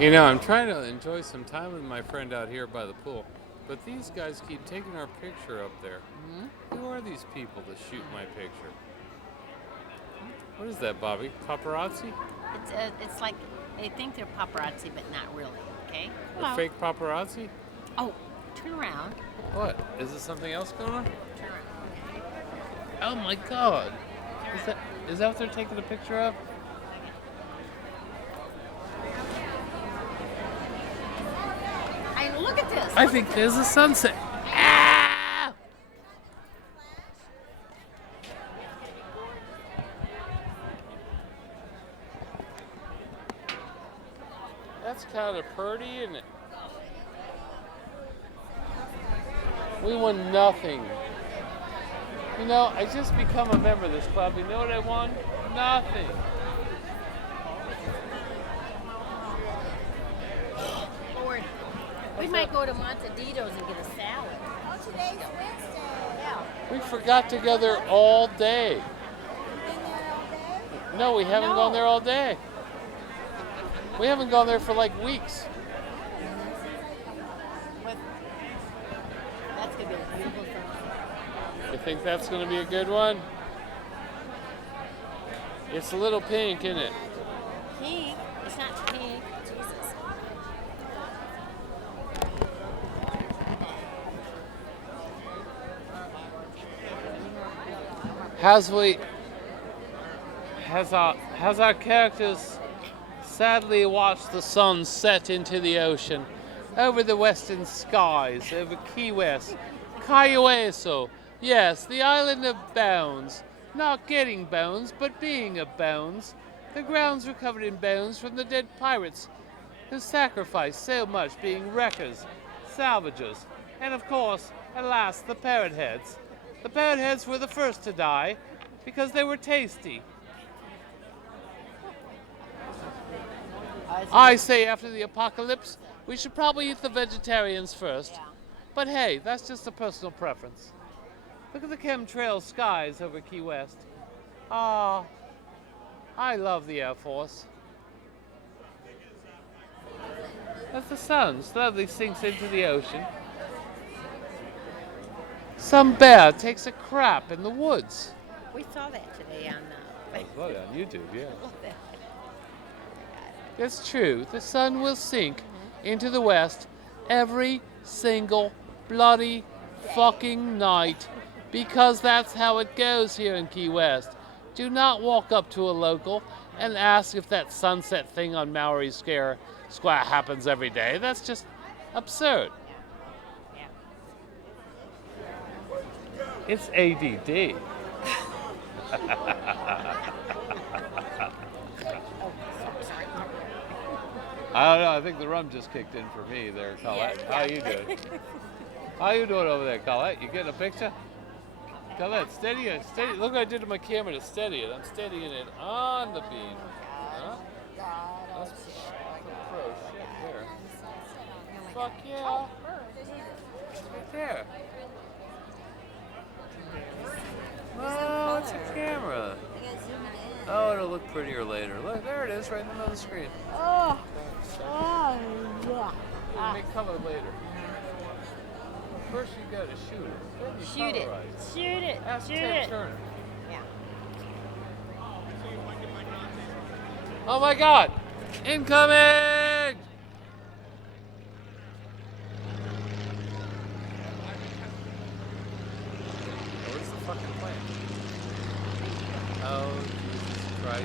You know, I'm trying to enjoy some time with my friend out here by the pool, but these guys keep taking our picture up there. Who are these people to shoot my picture? What is that, Bobby? Paparazzi? It's like they think they're paparazzi, but not really. Okay. A fake paparazzi? Oh, turn around. What? Is there something else going on? Turn around. Oh my God! Is that what they're taking a picture of? I look at this. I think there's a sunset. Ah! That's kind of pretty, isn't it? We won nothing. You know, I just become a member of this club. You know what I won? Nothing. Lord, we might go to Montedito's and get a salad. Oh, today's Wednesday. Yeah. We forgot together all day. You've been there all day? No, we haven't No. gone there all day. We haven't gone there for like weeks. But that's gonna be a beautiful sunset. You think that's going to be a good one? It's a little pink, isn't it? Pink. It's not pink. Jesus. Has our characters sadly watched the sun set into the ocean over the western skies, over Key West, Cayo. Yes, the island of bones. Not getting bones, but being of bones. The grounds were covered in bones from the dead pirates who sacrificed so much, being wreckers, salvagers, and of course, alas, the parrot heads. The parrot heads were the first to die because they were tasty. I say after the apocalypse, we should probably eat the vegetarians first. Yeah. But hey, that's just a personal preference. Look at the chemtrail skies over Key West. Ah, I love the Air Force. As the sun slowly sinks into the ocean, some bear takes a crap in the woods. We saw that today on On YouTube, yeah. Look at that. It's true, the sun will sink into the west every single bloody fucking night because that's how it goes here in Key West. Do not walk up to a local and ask if that sunset thing on Maori Square happens every day. That's just absurd. Yeah. It's ADD. Sorry. I don't know. I think the rum just kicked in for me there, Colette. Yeah. How you doing? How you doing over there, Colette? You getting a picture? Colette, steady it. Steady. Look what I did to my camera to steady it. I'm steadying it on the beam. Huh? That's pro shit there. Fuck yeah. It's right there. Oh, it's a camera. I gotta zoom it in. Oh, it'll look prettier later. Look, there it is, right in the middle of the screen. Oh, yeah. It'll make color later. First you gotta shoot it. Then you Shoot it. colorize. Shoot it. Ask Shoot Ted it. Turner. Yeah. Oh my God! Incoming! What's the fucking plan? Oh, Jesus Christ.